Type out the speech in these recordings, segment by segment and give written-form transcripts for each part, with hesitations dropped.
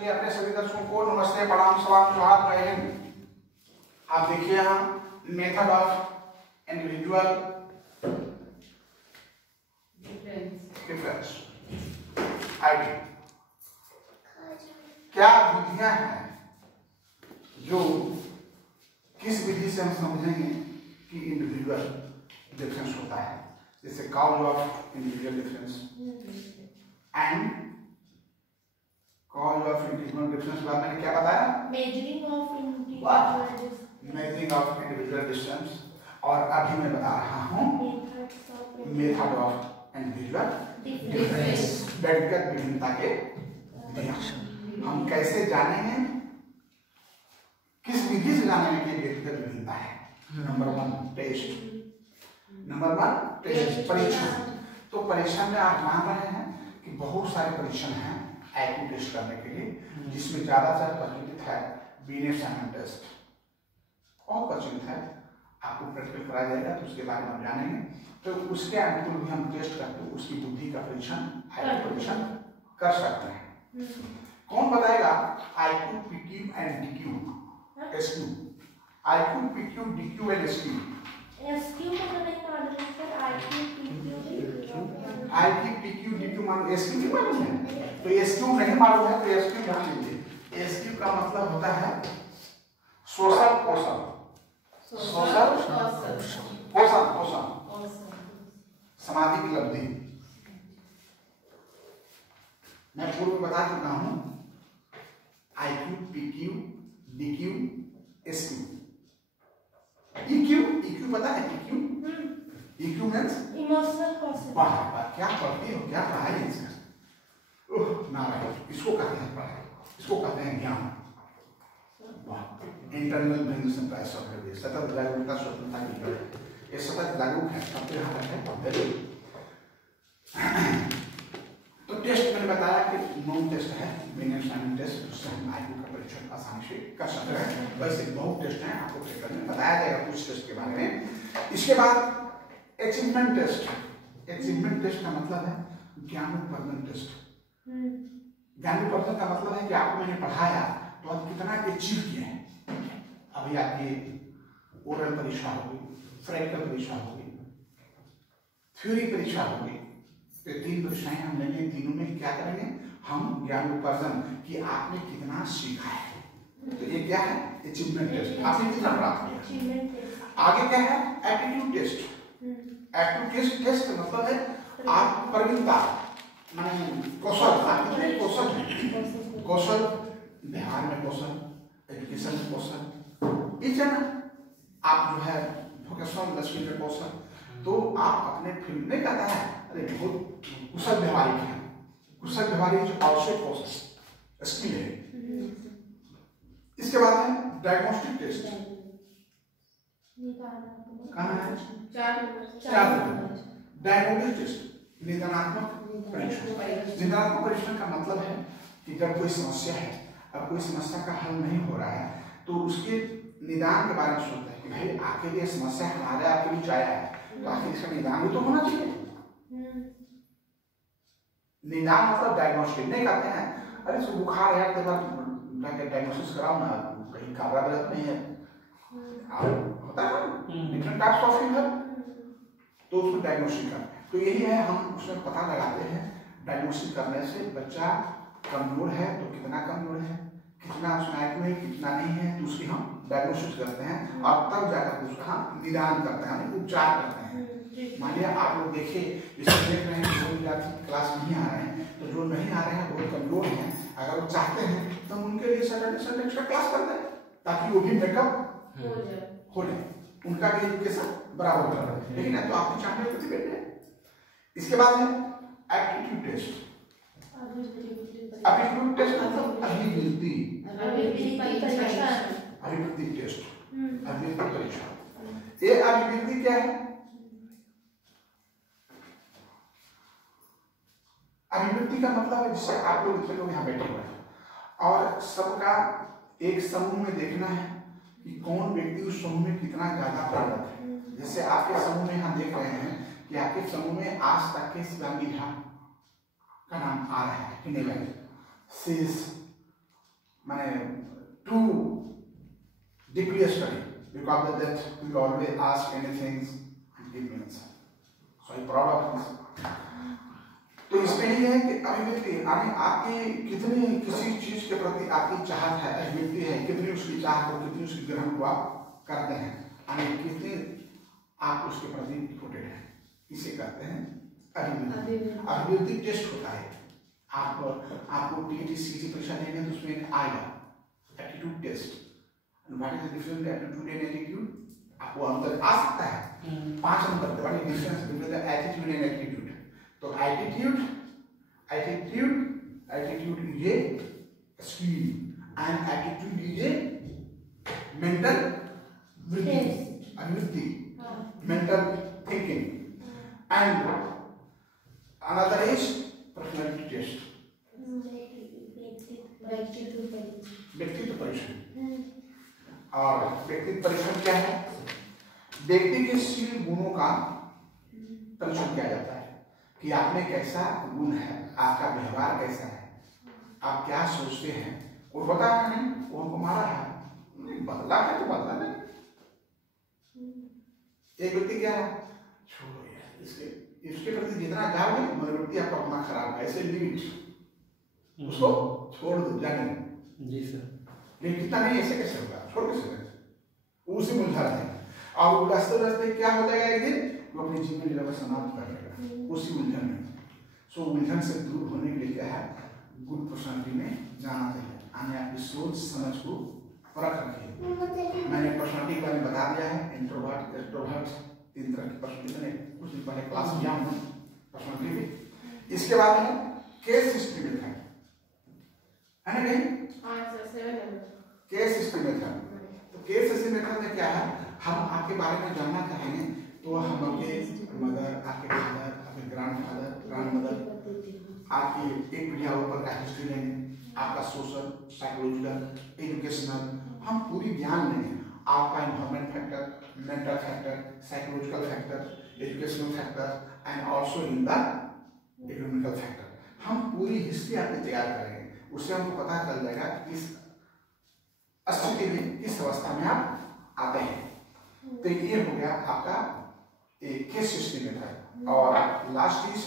अपने सभी दर्शकों को नमस्ते, प्रणाम, सलाम, जोहार, जय हिंद। आप देखिए यहाँ method of individual difference ID. क्या विधियां हैं जो किस विधि से हम समझेंगे कि इंडिविजुअल डिफरेंस होता है, जैसे cause of individual difference and cause of individual difference. बाद मैंने क्या बताया? Measuring of individual difference. और अभी मैं बता रहा हूँ मेथड ऑफ इंडिविजुअल डिफरेंस, व्यक्तिगत विभिन्नता के विधियां। हम कैसे जानेंगे, किस विधि से जानेंगे कि व्यक्तिगत विभिन्नता है? नंबर वन टेस्ट, परीक्षण। तो परीक्षण में आप मान रहे हैं कि बहुत सारे परीक्षण हैं IQ टेस्ट करने के लिए, जिसमें ज्यादातर प्रचलित है बीनेट साइमन टेस्ट। और प्रचलित है, आपको प्रैक्टिकल कराया जाएगा तो उसके बारे में हम जानेंगे। तो उसके अनुकूल भी हम टेस्ट करके उसकी बुद्धि का परीक्षण, IQ परीक्षण कर सकते हैं। कौन बताएगा? IQ, PQ and DQ, SQ। IQ, PQ, DQ and SQ। IQ, PQ, DQ मालूम, SQ भी मालूम है। तो SQ नहीं मालूम है तो SQ जान लीजिए। SQ का मतलब होता है सोशल कौशल, सामाजिक उपलब्धि। मैं पूर्व में बता चुका हूं IQ, PQ, DQ, SQ। EQ पता है? EQ means emotional question. वाह, क्या पढ़ती हो, क्या पढ़ाई है इसका? नारायण, इसको कहते हैं पढ़ाई, इसको कहते हैं ज्ञान। इंटरनल ब्रेन प्राइस ऑफ है, सतत जागरूकता, स्वतंत्रता की है। ये सतत जागरूक है, सबके यहाँ है। तो टेस्ट मैंने बताया कि नॉन टेस्ट है, बीनेट साइमन टेस्ट, उससे हम IQ का परीक्षण आसानी से कर सकते हैं। वैसे बहुत टेस्ट हैं, आपको पेपर में बताया जाएगा कुछ टेस्ट के बारे में। इसके बाद अचीवमेंट टेस्ट। अचीवमेंट टेस्ट का मतलब है ज्ञानोपर्जन टेस्ट। ज्ञानोपर्जन का मतलब है कि आपको मैंने पढ़ाया तो आप कितना अचीव किए हैं। अभी आपकी ओरल परीक्षा होगी, प्रैक्टिकल परीक्षा होगी, थ्योरी परीक्षा होगी। तो 3 परीक्षाएं हम लेंगे, तीनों में क्या करेंगे हम? ज्ञानोपर्जन कि आपने कितना सीखा है। तो ये क्या है? अचीवमेंट टेस्ट, आपने कितना प्राप्त किया। आगे क्या है? Aptitude test. एप्टीट्यूड टेस्ट का मतलब है आप प्रवीणता, कौशल, आप कितने कौशल हैं। कौशल, व्यवहार में कौशल, एजुकेशन में कौशल, इस जगह आप जो है वोकेशनल स्किल में कौशल। तो आप अपने फील्ड में कहता है अरे बहुत कुशल व्यवहारिक है। कुशल व्यवहारिक आवश्यक कौशल स्किल है। इसके बाद है डायग्नोस्टिक टेस्ट। कहाँ है? 4 डायग्नोस्टिक टेस्ट, निदानात्मक परीक्षण। निदानात्मक परीक्षण का मतलब है कि जब कोई समस्या है, अब कोई समस्या का हल नहीं हो रहा है, तो उसके निदान के बारे में सोचते हैं कि भाई आखिर ये समस्या हमारे आपके बीच आया है, तो आखिर इसका निदान भी तो होना चाहिए। निदान मतलब डायग्नोस्टिक नहीं कहते हैं अरे इसको बुखार है, जाके डायग्नोसिस कराओ ना, कहीं काबरा गलत नहीं है। होता है डिफरेंट टाइप्स ऑफ फीवर, तो उसमें डायग्नोस्टिक करते हैं। तो यही है, हम उसमें पता लगाते हैं डायग्नोस्टिक करने से बच्चा कमजोर है तो कितना कमजोर है, कितना उसमें IQ है, कितना नहीं है, तो उसकी हम डायग्नोसिस करते हैं और तब जाकर उसका हम निदान करते हैं, उपचार करते हैं। मान लिया आप लोग देखिए, जैसे देख रहे हैं कि जो विद्यार्थी क्लास नहीं आ रहे हैं, तो जो नहीं आ रहे हैं बहुत कमजोर हैं, अगर वो चाहते हैं तो उनके लिए सैटरडे एक्स्ट्रा क्लास कर दें ताकि वो भी मेकअप हो जाए, उनका भी एजुकेशन बराबर कर रहे। लेकिन तो आपने चाहते हैं बैठे। इसके बाद है एप्टीट्यूड टेस्ट। एप्टीट्यूड टेस्ट मतलब अभिवृद्धि टेस्ट, अभिवृद्धि परीक्षा। ये अभिवृद्धि क्या है? अभिवृद्धि का मतलब है जिससे आप लोग इतने लोग यहाँ बैठे हुए हैं और सबका एक समूह में देखना है कि कौन व्यक्ति उस समूह में कितना ज्यादा प्रगत है। जैसे आपके समूह में हम देख रहे हैं कि आपके समूह में आज तक के शिवांगी झा का नाम आ रहा है कि नहीं? शीश माने to deeply study because of that we always ask anything and give me answer, so I proud of him. तो इसमें ये है कि अभिव्यक्ति यानी आपकी कितनी किसी चीज के प्रति आपकी चाहत है, अभिव्यक्ति है, कितनी उसकी चाहत और कितनी उसकी ग्रहण को आप करते हैं, यानी कितने आप उसके प्रति डिवोटेड हैं, इसे कहते हैं अभिव्यक्ति। अभिव्यक्ति टेस्ट होता है, आपको टीटी सीटी परीक्षा देंगे तो उसमें आएगा aptitude test. What is the difference between aptitude and attitude, आपको अंतर आ सकता है 5 अंतर। What is difference between the attitude and aptitude? तो attitude is a skill and attitude is a mental अभिवृद्धि, mental thinking, and another is personality test, व्यक्तित्व परीक्षण। और व्यक्तित्व परीक्षण क्या है? व्यक्ति के शील गुणों का परीक्षण किया जाता है कि आप में कैसा गुण है, आपका व्यवहार कैसा है, आप क्या सोचते हैं। और होता है नहीं, वो हमको मारा है, बदला है तो बदला नहीं। एक व्यक्ति क्या है, छोड़ो यार, इसके प्रति जितना जाओगे मनोवृत्ति आपका उतना खराब है, ऐसे लिमिट उसको छोड़ दो, जाने जी सर। लेकिन कितना नहीं, ऐसे कैसे होगा, छोड़ कैसे देंगे, उसी मुलझा रहेगा और वो रास्ते क्या हो जाएगा, एक दिन वो अपनी जीवन लीला को समाप्त कर लेगा उसी उलझन में। सो उलझन से दूर होने के लिए क्या है, गुड पर्सनालिटी में जाना चाहिए, यानी आपकी सोच समझ को परख रखिए। मैंने पर्सनालिटी के बारे में बता दिया है, इंट्रोवर्ट एक्सट्रोवर्ट 3 तरह की पर्सनालिटी, मैंने कुछ दिन पहले क्लास किया हूँ पर्सनालिटी में। इसके बाद है केस हिस्ट्री मेथड, है ना कहीं केस हिस्ट्री मेथड। तो केस हिस्ट्री मेथड में क्या है, हम आपके बारे में जानना चाहेंगे तो हम आपके मदर, आपके फादर, आपके ग्रैंडमदर, आपकी एक पीढ़ी ऊपर का हिस्ट्री लेंगे, आपका सोशल, साइकोलॉजिकल, एजुकेशनल, हम पूरी ज्ञान लेंगे। आपका environment factor, mental factor, psychological factor, educational factor and also in the economical factor. हम पूरी हिस्ट्री आपकी तैयार करेंगे, उससे हमको पता चल जाएगा किस स्थिति में, किस अवस्था में आप आते हैं। तो ये हो गया आपका एक केस हिस्ट्री मेथड। और last is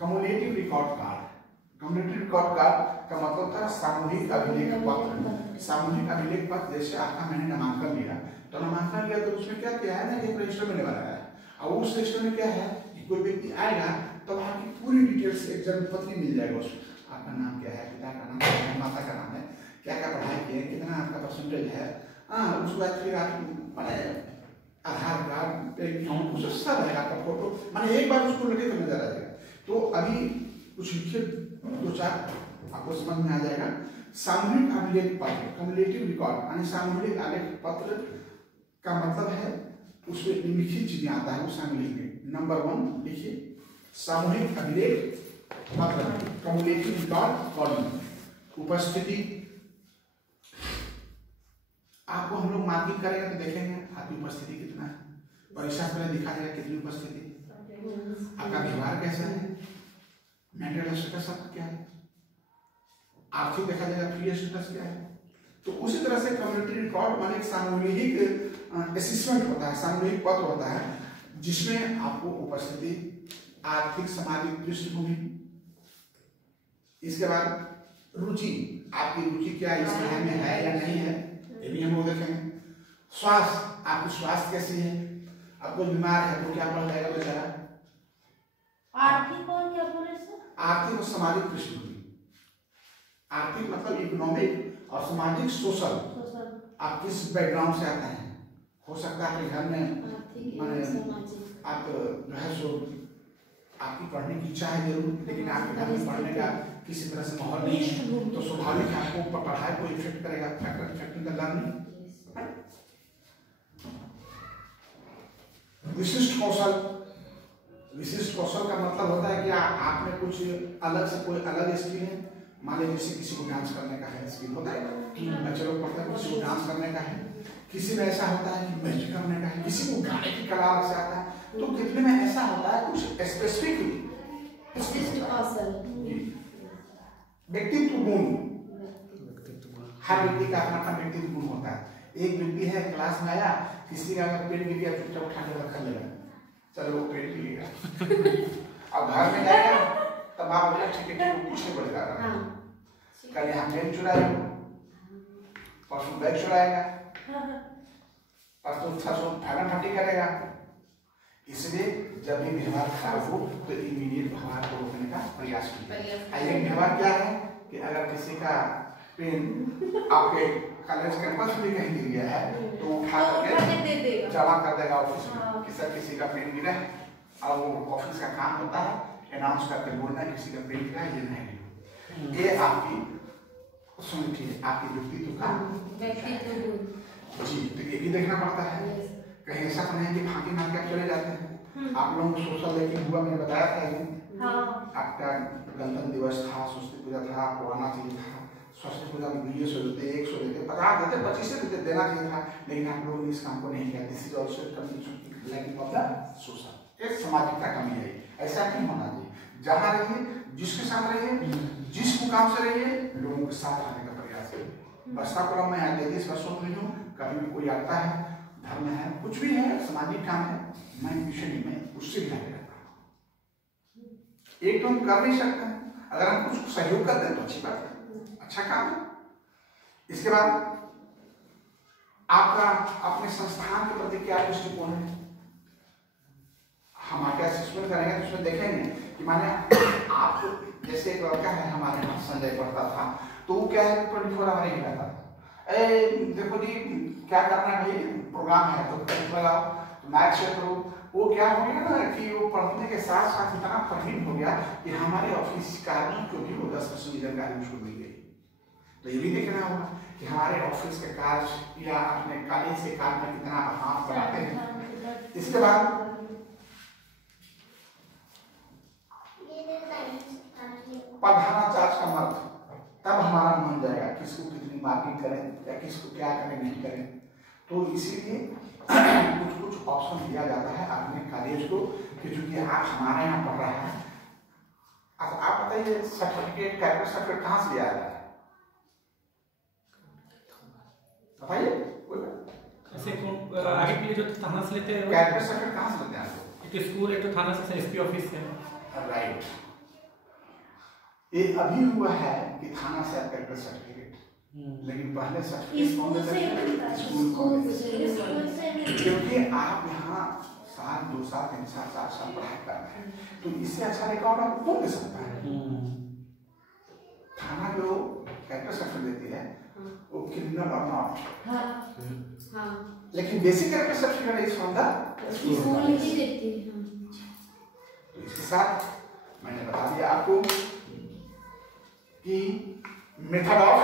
cumulative record card. Cumulative record card का मतलब था सामूहिक अभिलेख पत्र। सामूहिक अभिलेख पत्र, जैसे आपका मैंने नामांकन लिया, तो नामांकन लिया तो उसमें क्या किया है ना, एक रजिस्टर में बनाया है, और उस रजिस्टर में क्या है कि कोई व्यक्ति आएगा तो आपकी पूरी डिटेल्स एक जन्म पत्री मिल जाएगा उसमें। आपका नाम क्या है, पिता का नाम क्या है, माता का नाम है, क्या क्या पढ़ाई की है, कितना आपका परसेंटेज है, उसके बाद फिर आप मैंने आधार कार्ड उस सब है, आपका फोटो, मैंने एक बार उसको लगे तो नजर आ जाएगा। तो अभी कुछ लिखे 2-4 आपको समझ में आ जाएगा। सामूहिक अभिलेख पत्र, कम्युलेटिव रिकॉर्ड, यानी सामूहिक अभिलेख पत्र का मतलब है उसमें निम्नलिखित चीजें आता है, वो शामिल लिखेंगे। नंबर 1 लिखिए, सामूहिक अभिलेख पत्र, कम्युलेटिव रिकॉर्ड कॉलम। उपस्थिति, आपको हम लोग मार्किंग करेंगे तो देखेंगे आपकी उपस्थिति कितना है, परीक्षा में दिखा देगा कितनी उपस्थिति, आपका व्यवहार कैसा है, मेंटल स्टेटस आपका क्या है, आर्थिक देखा जाएगा, फ्री स्टेटस क्या है। तो उसी तरह से कम्युनिटी रिकॉर्ड माने सामूहिक असेसमेंट होता है, सामूहिक पत्र होता है, जिसमें आपको उपस्थिति, आर्थिक सामाजिक पृष्ठभूमि, इसके बाद रुचि, आपकी रुचि क्या इस विषय में है या नहीं है, ये भी हम लोग देखेंगे। स्वास्थ्य, आपकी स्वास्थ्य कैसी है, आपको बीमार है तो क्या पढ़ जाएगा बेचारा। आर्थिक और क्या बोले सर? आर्थिक और सामाजिक पृष्ठभूमि। आर्थिक मतलब इकोनॉमिक और सामाजिक सोशल, आप किस बैकग्राउंड से आते हैं। हो सकता है घर में आप जो है सो आपकी पढ़ने की इच्छा है जरूर, लेकिन आपके घर में पढ़ने का किसी तरह से माहौल नहीं है, तो स्वाभाविक आपको पढ़ाई को इफेक्ट करेगा, फैक्टर लर्निंग। विशिष्ट कौशल, विशिष्ट कौशल का मतलब होता है कि आप में कुछ अलग से कोई अलग स्किल है। मान लीजिए जैसे किसी को डांस करने का है स्किल होता है, बच्चे लोग पढ़ते हैं, किसी को डांस करने का है, किसी में ऐसा होता है कि म्यूजिक करने का है, किसी को गाने की कला से आता है। तो कितने में ऐसा होता है कुछ स्पेसिफिक व्यक्तित्व गुण, हर व्यक्ति का अपना अपना व्यक्तित्व गुण होता है। एक व्यक्ति है क्लास में आया, किसी का अगर पेन गिर गया चुपचाप उठा के रख लेगा, चलो वो पेन गिरेगा। अब घर में जाएगा तब आप बोला ठीक है कुछ नहीं बोलेगा। कल यहाँ पेन चुराएगा, परसों बैग चुराएगा, परसों फैलन फटी करेगा। इसलिए जब भी व्यवहार खराब हो तो इमीडिएट व्यवहार को रोकने का प्रयास कीजिए। एक व्यवहार क्या है कि अगर किसी का पेन आपके कॉलेज कैंपस में कहीं गिर गया है तो उठा करके जमा कर देगा ऑफिस में कि सर किसी का पेन गिरा है, और वो ऑफिस का काम होता है अनाउंस करके बोलना है किसी का पेन गिरा है, ये नहीं। ये आपकी सुनिए आपकी व्यक्तित्व का जी, तो ये भी देखना पड़ता है। कहीं ऐसा तो नहीं कि फांकी मार के चले जाते हैं। आप लोगों को सोशल लेकिन हुआ, मैंने बताया था आपका गणतंत्र दिवस था, सरस्वती पूजा था, आपको आना चाहिए था। सरस्वती पूजा में 200 देते, 100 देते, 50 देते, 25 देते, देना चाहिए था, लेकिन आप लोगों ने इस काम को नहीं किया। This is also like of the social, एक सामाजिक का कमी है। ऐसा नहीं होना चाहिए। जहाँ रहिए, जिसके साथ रहिए, जिस मुकाम से रहिए, लोगों के साथ आने का प्रयास करिए। बस्तापुरम में आज 33 वर्षों में हूँ, कभी भी कोई आता है, धर्म है, कुछ भी है, सामाजिक काम है, मैं पीछे नहीं, मैं उससे भी आगे रहता हूँ। एक तो हम कर नहीं सकते हैं, अगर हम कुछ सहयोग कर दें तो अच्छी बात है, अच्छा काम है। इसके बाद आपका अपने संस्थान के प्रति क्या दृष्टिकोण है। हम आगे असेसमेंट करेंगे तो उसमें देखेंगे कि माने आप जैसे एक लड़का है हमारे यहाँ संजय पढ़ता था, तो वो क्या है 24 आवर ही रहता था। देखो जी क्या करना है, प्रोग्राम है तो लगाओ, तो मैच से करो। वो क्या हो गया ना कि वो पढ़ने के साथ साथ इतना प्रवीण हो गया कि हमारे ऑफिस कार्यों को भी वो 10% जानकारी उसको मिल गई। तो ये भी देखना होगा कि हमारे ऑफिस के कार्य या अपने कॉलेज के कार्य में कितना हाथ बढ़ाते हैं। इसके बाद पढ़ाना का मत, तब हमारा मन जाएगा किसको कितनी मार्किंग करें या किसको क्या करें नहीं करें। तो इसीलिए कुछ कुछ ऑप्शन दिया जाता है अपने कॉलेज को कि चूंकि आप हमारे यहाँ पढ़ रहे हैं। आप बताइए सर्टिफिकेट, कैरेक्टर सर्टिफिकेट कहाँ से लिया जाता है, बताइए। ऐसे आगे के लिए जो थाना से लेते हैं, कैरेक्टर सर्टिफिकेट कहाँ से लेते हैं? एक स्कूल, एक तो थाना से, एसपी ऑफिस से। राइट, ये अभी हुआ है कि थाना से कैरेक्टर सर्टिफिकेट, लेकिन पहले सर्टिफिकेट कौन देता है? School college. क्योंकि आप यहाँ 7, 2 साल, 3 साल, 4 साल पढ़ाई कर रहे हैं, तो इससे अच्छा रिकॉर्ड आपको कौन दे सकता है? थाना जो कैरेक्टर सर्टिफिकेट देती है वो क्रिमिनल और नॉट, लेकिन basic character certificate is from the school ही देती है। तो इसके साथ मैंने बता दिया आपको कि मेथड ऑफ